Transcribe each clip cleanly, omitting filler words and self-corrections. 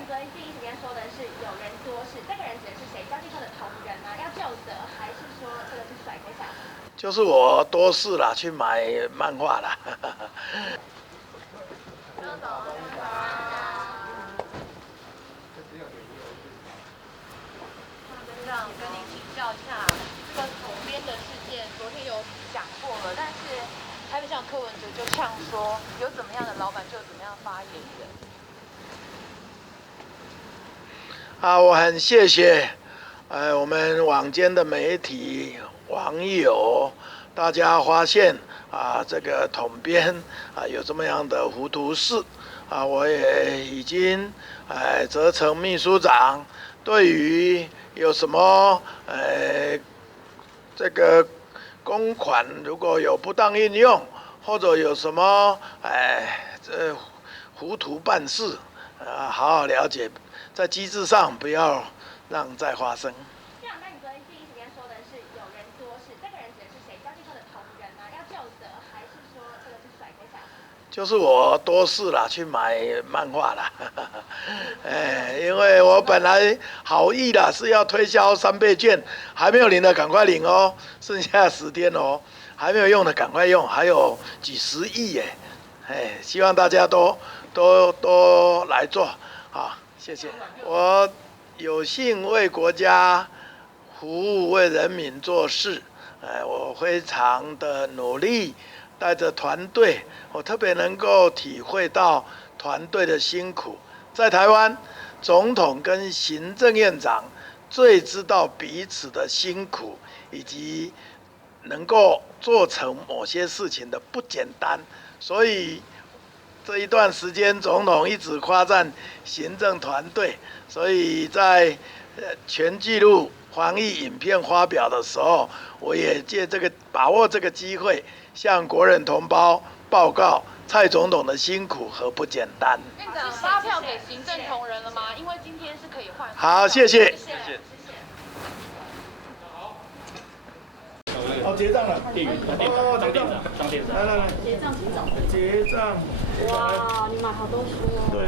你昨天第一时间说的是有人多事，这个人指的是谁？交际花的同仁吗？要就责，还是说这个是甩锅下去？就是我多事啦，去买漫画啦。局长，跟您请教一下，这个统编的事件，昨天有讲过了，但是台北市长柯文哲就呛说，有怎么样的老板就有怎么样发言人。我很谢谢，我们网间的媒体网友，大家发现这个统编有这么样的糊涂事我也已经责成秘书长，对于有什么这个公款如果有不当运用，或者有什么这糊涂办事好好了解，在机制上不要让再发生。这样，那你昨天第一时间说的是有人多事，这个人指的是谁？交际花的同仁吗？要就责，还是说这个是甩锅下去？就是我多事啦，去买漫画啦。因为我本来好意啦，是要推销3倍券，还没有领的赶快领哦，剩下10天哦，还没有用的赶快用，还有几十亿耶，希望大家都来做，好，谢谢。我有幸为国家服务，为人民做事，我非常的努力。带着团队，我特别能够体会到团队的辛苦。在台湾，总统跟行政院长最知道彼此的辛苦，以及能够做成某些事情的不简单。所以这一段时间，总统一直夸赞行政团队。所以在全纪录防疫影片发表的时候，我也把握这个机会，向国人同胞报告蔡总统的辛苦和不简单。院长，发票给行政同仁了吗？因为今天是可以换。好，谢谢。谢谢。好，结账了。张店长，来，结账请走。结账。哇，你买好多书哦。对。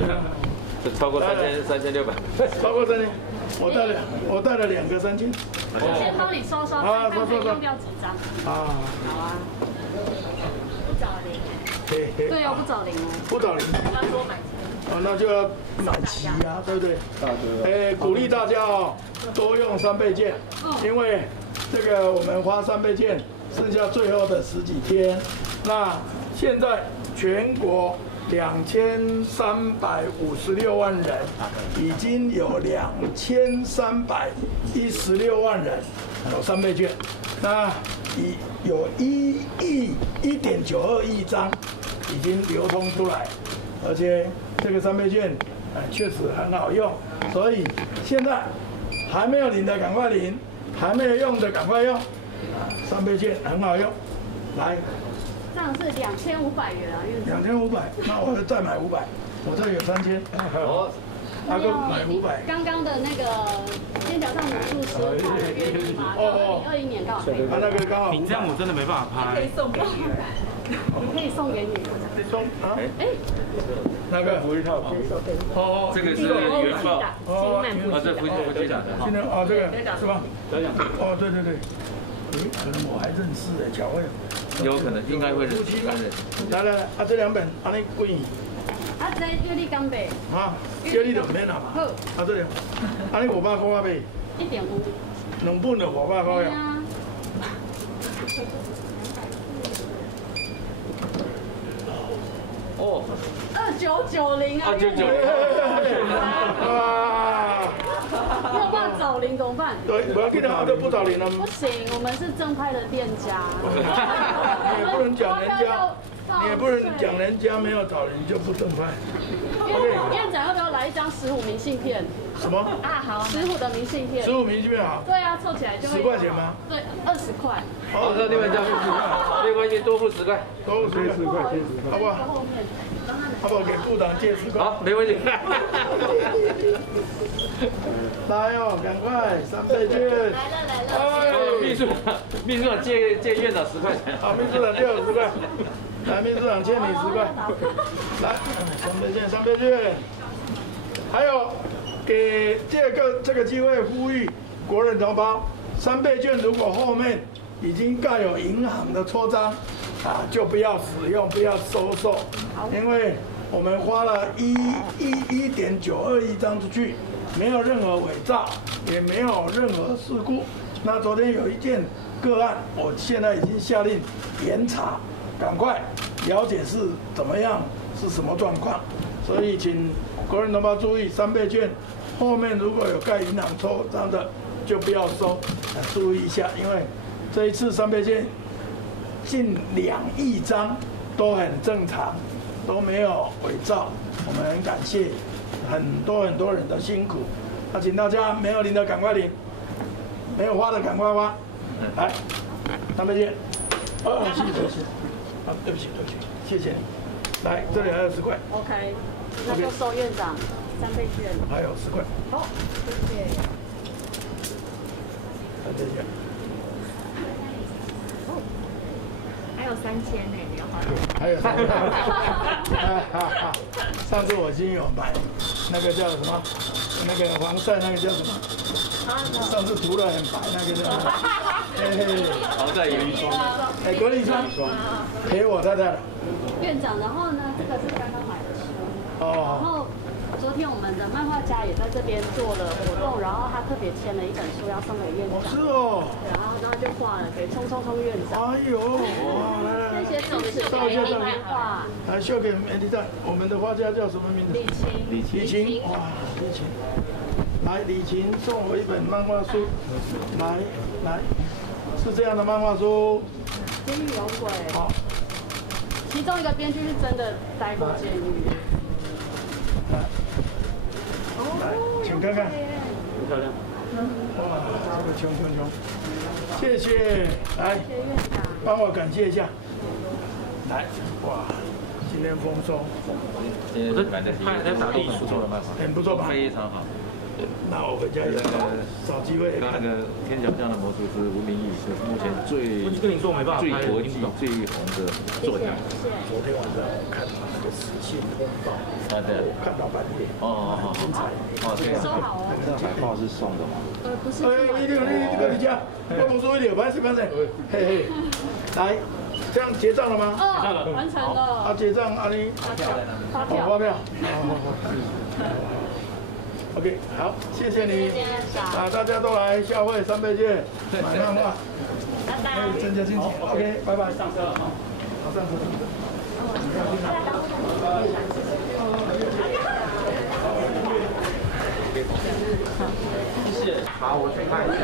这超过3600。超过3000，我带了2个3000。我先帮你收，看看用掉几张。好啊。不找零。对哦，不找零哦。不找零。要多买。那就要买齐啊，对不对？鼓励大家多用3倍券，因为这个我们发3倍券，剩下最后的10几天。那现在全国2356万人，已经有2316万人有3倍券，那有1.92亿张已经流通出来，而且这个3倍券确实很好用，所以现在还没有领的赶快领，还没有用的赶快用，3倍券很好用，来。这样是2500元啊，院长。2500，那我再买500，我这有3000。好，阿哥买500。刚刚的那个肩胛上魔术师约你嘛，2021年刚好可以。那个刚好。你这样我真的没办法拍。可以送给你，你可以送给你。送啊？那个福利套。这个是原报。这福利奖的。今天这个是吧？对。可能我还认识巧慧。有可能，应该会认识。来，这2本，安尼贵。这月历刚买。月历就唔免啦嘛。好。这里，安尼500块啊买。1.5。2本就500块呀。哦。2990啊。哇！要不要找零怎么办？对，我要给他都不找零了。不行，我们是正派的店家。你也不能讲人家，你也不能讲人家没有找人就不正派。院长要不要来一张石虎明信片？什么？好，石虎的明信片。石虎明信片好。对啊，凑起来就会。10块钱吗？对，20块。好，那另外加付10块，没关系，多付10块，多付10块，好不好？好不好？给部长借10块。好，没问题。来哦，赶快3倍券。来了。秘书长借院长10块钱。好，秘书长借我10块。来，秘书长欠你10块。来，3倍券。还有给这个机会呼吁国人同胞，3倍券如果后面已经盖有银行的戳章，就不要使用，不要收受，因为我们花了1.92亿张出去，没有任何伪造，也没有任何事故。那昨天有一件个案，我现在已经下令严查，赶快了解是怎么样，是什么状况。所以请国人同胞注意，3倍券后面如果有盖银行戳章的，就不要收，注意一下，因为这一次3倍券近2亿张都很正常，都没有伪造，我们很感谢很多人的辛苦。那请大家没有领的赶快领，没有花的赶快花。来，3倍券，谢谢，对不起，谢谢你。来，这里还有10块。OK， 那就收院长3倍券。还有10块。好，谢谢。谢谢。还有3000呢，你要花多少？还有上次我已经有买那个叫什么，那个防晒那个叫什么？上次涂了很白那个叫什么？防晒隔离霜。隔离霜陪我太太了。院长，然后呢，这个是刚刚买的书，然哦。后昨天我们的漫画家也在这边做了活动，然后他特别签了一本书要送给院长。是哦。然后就画了给冲院长。哎呦，哇，来，这些手指照一下照一下。画，来秀给媒体站，我们的画家叫什么名字？李晴，哇，李晴。来，李晴送我一本漫画书，来，是这样的漫画书。监狱有鬼。好。其中一个编剧是真的待过监狱。来，请看看。很漂亮。哇，这个穷，谢谢，来，帮我感谢一下。来，哇，今天丰收。我这买的他打地不错的漫画，很不错吧？非常好。那我回家也找机会跟那个天桥上的魔术师吴明义是目前最跟你说没办法最国际最红的作家。昨天晚上看到那个《死信风暴》，对，看到半夜。哦，精彩。收好哦。那海报是送的吗？不是。一定，这个你家，我魔术一点，拍谁？嘿，来，这样结账了吗？完成了。结账，你发票。OK， 好，谢谢你。大家都来消费3倍券，买漫画，可以增加经济。OK， 拜拜。上车了，好，上车。好，我去看一下。